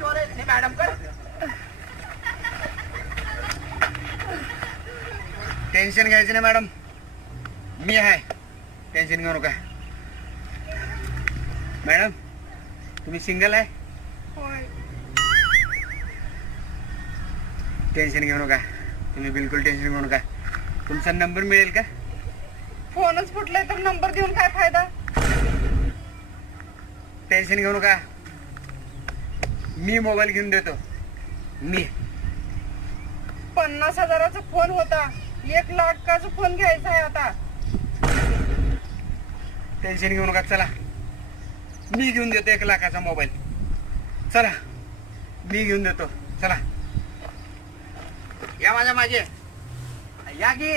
करायची मॅडम कर. टेन्शन घ्यायचं नाही मॅडम, मी आहे, टेन्शन घेऊ नका. मॅडम तुम्ही सिंगल आहे? टेन्शन घेऊ नका तुम्ही, बिलकुल टेन्शन घेऊ नका. तुमचा नंबर मिळेल का? फोनच फुटलाय तर नंबर देऊन काय फायदा? टेन्शन घेऊ नका, मी मोबाईल घेऊन देतो. मी 50,000चा फोन होता, 1,00,000चा फोन घ्यायचा आहे आता. टेन्शन घेऊ नका, चला मी घेऊन देतो 1,00,000चा मोबाईल. चला मी घेऊन देतो, चला या माझ्या मागे या की.